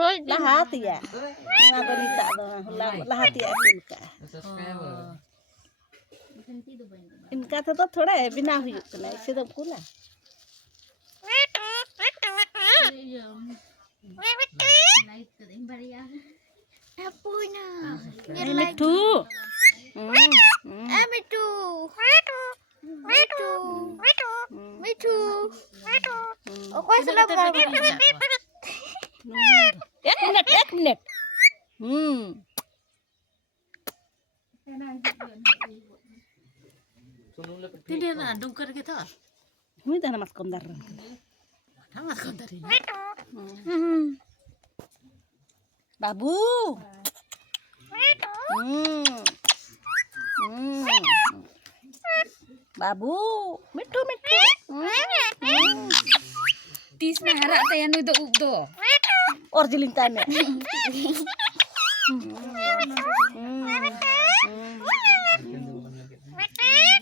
Lahat ya. Mga balita do. Lahat ya इनका. इनका तो थोड़ा है बिना हुई इतना इससे तो खुला. मिठू. मिठू. एक minute. Tidak nak dongkar kita. Ini dah mas kondar. Nama kondar ini. Babu. Babu, mitu. Tis na harap tayo nu do ubdo. Or jilintane.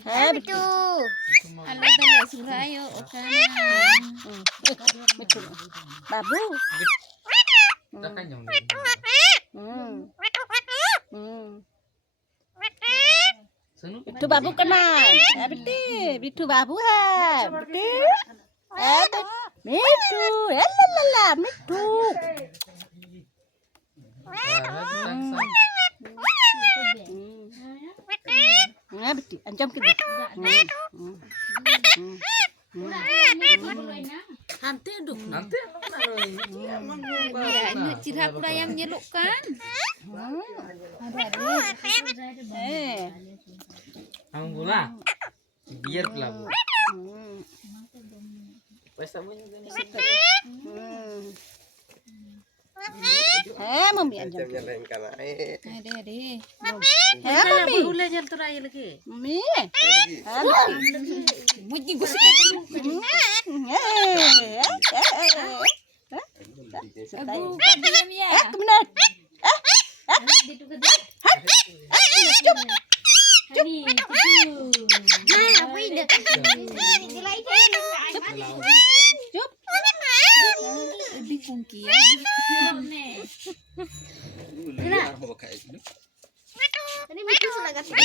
Mitu. Ala bala surayo okana. Mitu. Babu. Mitu babu kena. Mitu babu hai. Mitu. Elalala mitu. Betul. Anjam kita. Nanti duk. Nanti. Ya, ini cirap ayam nyeluk kan? Anggula. Biar pelabu. Pesamanya gini. Mami anjam. Ade. Mami. Bula jal terai lagi. Mami. Bunyi gosip. Abu kadiam ya. Kebenar. Itu kedua. Cup. Ini itu. Apa ini? Cup. Lebih fungki ya. Ini mitu sudah kasih.